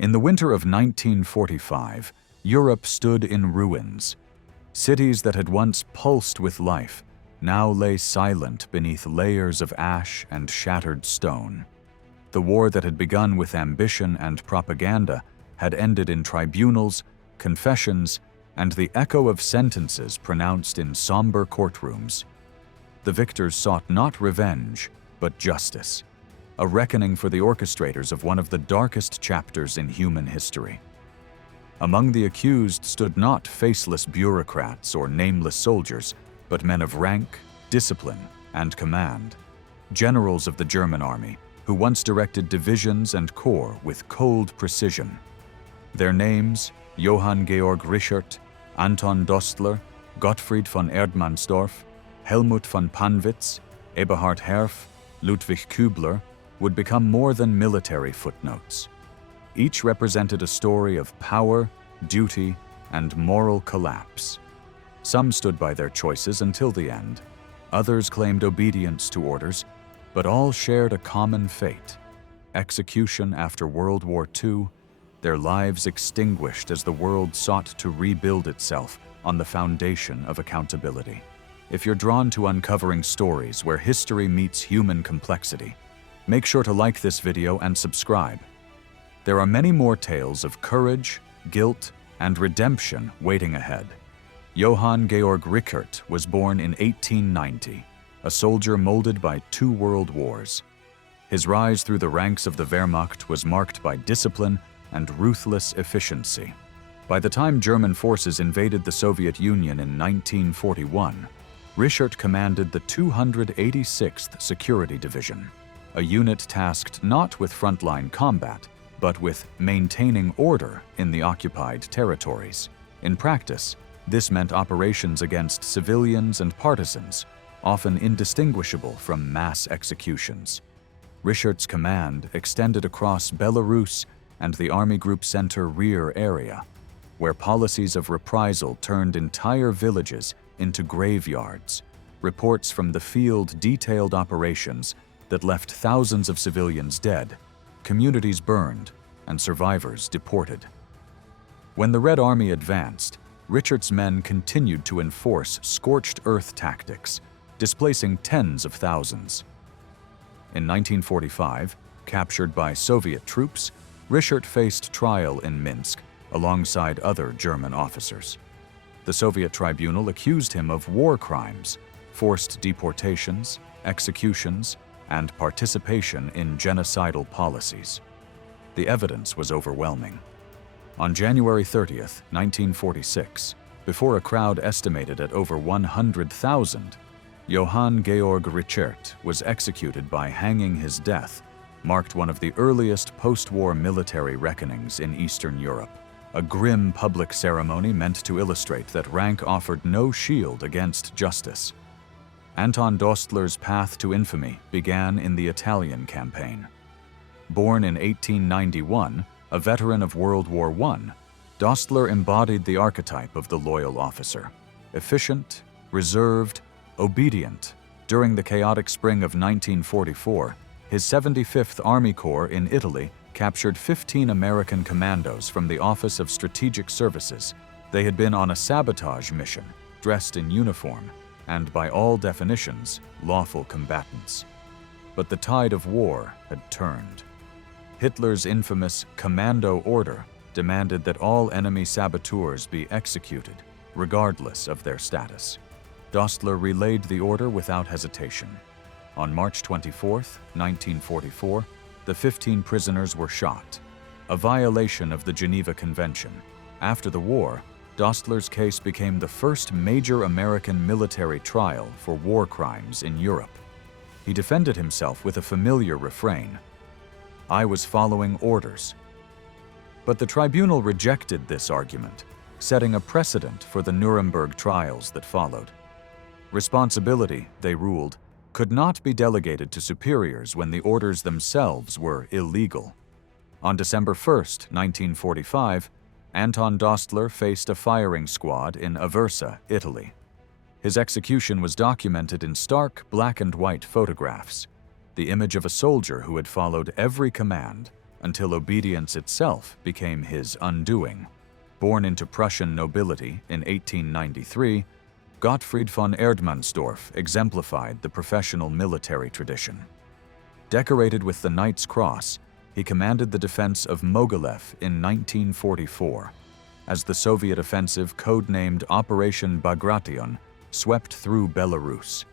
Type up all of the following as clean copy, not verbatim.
In the winter of 1945, Europe stood in ruins. Cities that had once pulsed with life now lay silent beneath layers of ash and shattered stone. The war that had begun with ambition and propaganda had ended in tribunals, confessions, and the echo of sentences pronounced in somber courtrooms. The victors sought not revenge, but justice, a reckoning for the orchestrators of one of the darkest chapters in human history. Among the accused stood not faceless bureaucrats or nameless soldiers, but men of rank, discipline, and command, generals of the German army, who once directed divisions and corps with cold precision. Their names, Johann-Georg Richert, Anton Dostler, Gottfried von Erdmannsdorff, Helmuth von Pannwitz, Eberhard Herf, Ludwig Kübler, would become more than military footnotes. Each represented a story of power, duty, and moral collapse. Some stood by their choices until the end. Others claimed obedience to orders, but all shared a common fate: execution after World War II, their lives extinguished as the world sought to rebuild itself on the foundation of accountability. If you're drawn to uncovering stories where history meets human complexity, make sure to like this video and subscribe. There are many more tales of courage, guilt, and redemption waiting ahead. Johann-Georg Richert was born in 1890, a soldier molded by 2 world wars. His rise through the ranks of the Wehrmacht was marked by discipline and ruthless efficiency. By the time German forces invaded the Soviet Union in 1941, Richert commanded the 286th Security Division, a unit tasked not with frontline combat, but with maintaining order in the occupied territories. In practice, this meant operations against civilians and partisans, often indistinguishable from mass executions. Richert's command extended across Belarus and the Army Group Center rear area, where policies of reprisal turned entire villages into graveyards. Reports from the field detailed operations that left thousands of civilians dead, communities burned, and survivors deported. When the Red Army advanced, Richard's men continued to enforce scorched earth tactics, displacing tens of thousands. In 1945, captured by Soviet troops, Richert faced trial in Minsk alongside other German officers. The Soviet tribunal accused him of war crimes, forced deportations, executions, and participation in genocidal policies. The evidence was overwhelming. On January 30th, 1946, before a crowd estimated at over 100,000, Johann-Georg Richert was executed by hanging. His death marked one of the earliest post-war military reckonings in Eastern Europe, a grim public ceremony meant to illustrate that rank offered no shield against justice. Anton Dostler's path to infamy began in the Italian campaign. Born in 1891, a veteran of World War I, Dostler embodied the archetype of the loyal officer: efficient, reserved, obedient. During the chaotic spring of 1944, his 75th Army Corps in Italy captured 15 American commandos from the Office of Strategic Services. They had been on a sabotage mission, dressed in uniform, and by all definitions, lawful combatants. But the tide of war had turned. Hitler's infamous Commando Order demanded that all enemy saboteurs be executed, regardless of their status. Dostler relayed the order without hesitation. On March 24, 1944, the 15 prisoners were shot, a violation of the Geneva Convention. After the war, Dostler's case became the first major American military trial for war crimes in Europe. He defended himself with a familiar refrain: "I was following orders." But the tribunal rejected this argument, setting a precedent for the Nuremberg Trials that followed. Responsibility, they ruled, could not be delegated to superiors when the orders themselves were illegal. On December 1, 1945, Anton Dostler faced a firing squad in Aversa, Italy. His execution was documented in stark black and white photographs, the image of a soldier who had followed every command, until obedience itself became his undoing. Born into Prussian nobility in 1893, Gottfried von Erdmannsdorff exemplified the professional military tradition. Decorated with the Knight's Cross, he commanded the defense of Mogilev in 1944, as the Soviet offensive, codenamed Operation Bagration, swept through Belarus.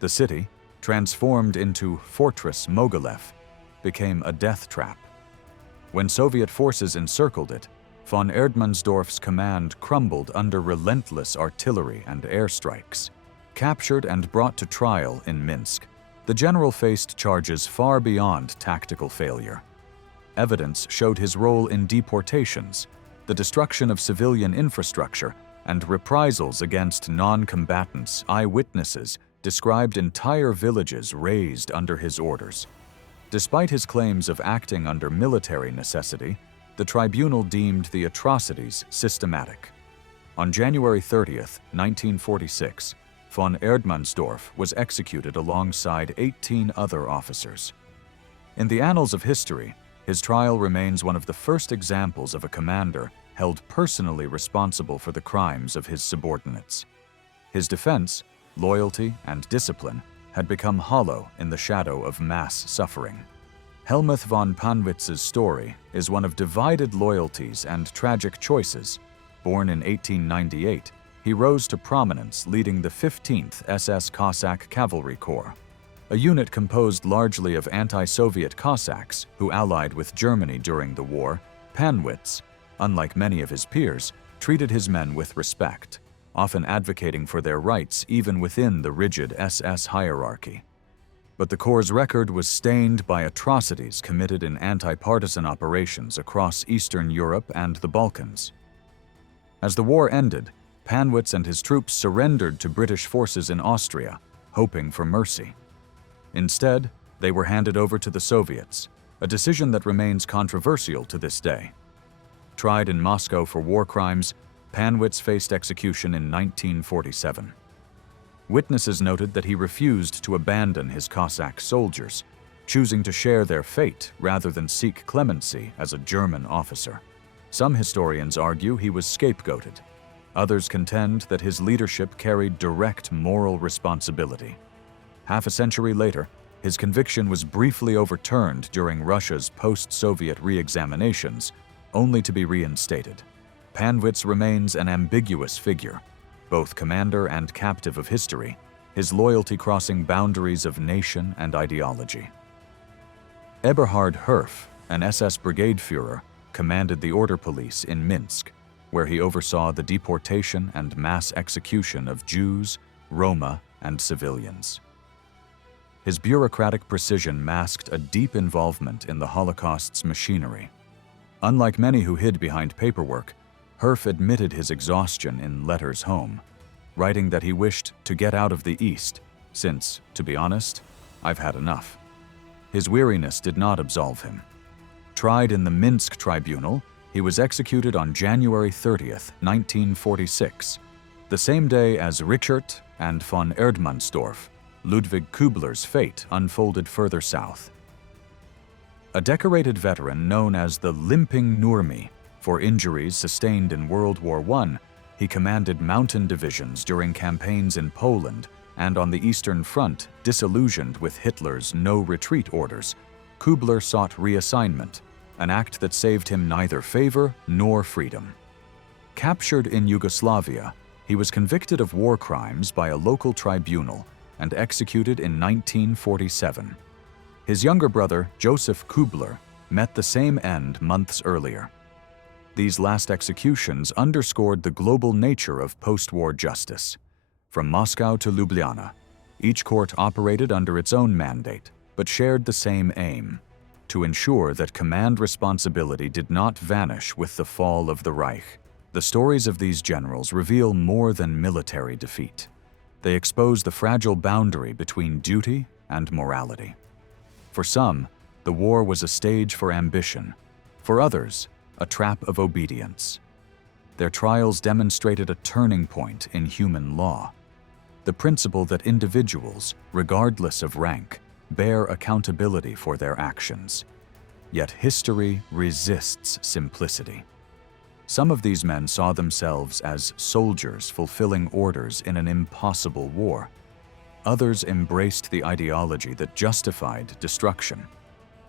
The city, transformed into Fortress Mogilev, became a death trap. When Soviet forces encircled it, von Erdmannsdorff's command crumbled under relentless artillery and airstrikes. Captured and brought to trial in Minsk, the general faced charges far beyond tactical failure. Evidence showed his role in deportations, the destruction of civilian infrastructure, and reprisals against non-combatants. Eyewitnesses described entire villages razed under his orders. Despite his claims of acting under military necessity, the tribunal deemed the atrocities systematic. On January 30, 1946, von Erdmannsdorff was executed alongside 18 other officers. In the annals of history, his trial remains one of the first examples of a commander held personally responsible for the crimes of his subordinates. His defense, loyalty, and discipline had become hollow in the shadow of mass suffering. Helmuth von Pannwitz's story is one of divided loyalties and tragic choices. Born in 1898, he rose to prominence leading the 15th SS Cossack Cavalry Corps, a unit composed largely of anti-Soviet Cossacks who allied with Germany during the war. Pannwitz, unlike many of his peers, treated his men with respect, often advocating for their rights even within the rigid SS hierarchy. But the Corps' record was stained by atrocities committed in anti-partisan operations across Eastern Europe and the Balkans. As the war ended, Pannwitz and his troops surrendered to British forces in Austria, hoping for mercy. Instead, they were handed over to the Soviets, a decision that remains controversial to this day. Tried in Moscow for war crimes, Pannwitz faced execution in 1947. Witnesses noted that he refused to abandon his Cossack soldiers, choosing to share their fate rather than seek clemency as a German officer. Some historians argue he was scapegoated. Others contend that his leadership carried direct moral responsibility. Half a century later, his conviction was briefly overturned during Russia's post-Soviet re-examinations, only to be reinstated. Pannwitz remains an ambiguous figure, both commander and captive of history, his loyalty crossing boundaries of nation and ideology. Eberhard Herf, an SS brigade Führer, commanded the order police in Minsk, where he oversaw the deportation and mass execution of Jews, Roma, and civilians. His bureaucratic precision masked a deep involvement in the Holocaust's machinery. Unlike many who hid behind paperwork, Herf admitted his exhaustion in letters home, writing that he wished to get out of the East, since, to be honest, I've had enough. His weariness did not absolve him. Tried in the Minsk Tribunal, he was executed on January 30th, 1946, the same day as Richert and von Erdmannsdorff. Ludwig Kübler's fate unfolded further south. A decorated veteran known as the Limping Nurmi for injuries sustained in World War I, he commanded mountain divisions during campaigns in Poland and on the Eastern Front. Disillusioned with Hitler's no-retreat orders, Kübler sought reassignment, an act that saved him neither favor nor freedom. Captured in Yugoslavia, he was convicted of war crimes by a local tribunal and executed in 1947. His younger brother, Joseph Kübler, met the same end months earlier. These last executions underscored the global nature of post-war justice. From Moscow to Ljubljana, each court operated under its own mandate, but shared the same aim: to ensure that command responsibility did not vanish with the fall of the Reich. The stories of these generals reveal more than military defeat. They expose the fragile boundary between duty and morality. For some, the war was a stage for ambition. For others, a trap of obedience. Their trials demonstrated a turning point in human law, the principle that individuals, regardless of rank, bear accountability for their actions. Yet history resists simplicity. Some of these men saw themselves as soldiers fulfilling orders in an impossible war. Others embraced the ideology that justified destruction.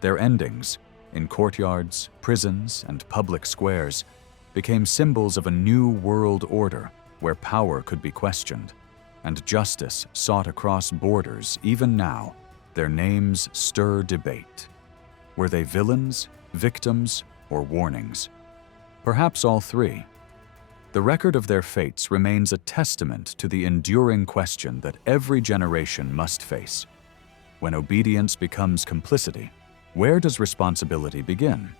Their endings, in courtyards, prisons, and public squares, became symbols of a new world order where power could be questioned, and justice sought across borders. Even now, their names stir debate. Were they villains, victims, or warnings? Perhaps all three. The record of their fates remains a testament to the enduring question that every generation must face. When obedience becomes complicity, where does responsibility begin?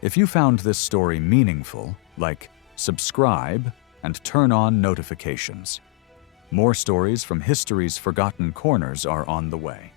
If you found this story meaningful, like subscribe and turn on notifications. More stories from history's forgotten corners are on the way.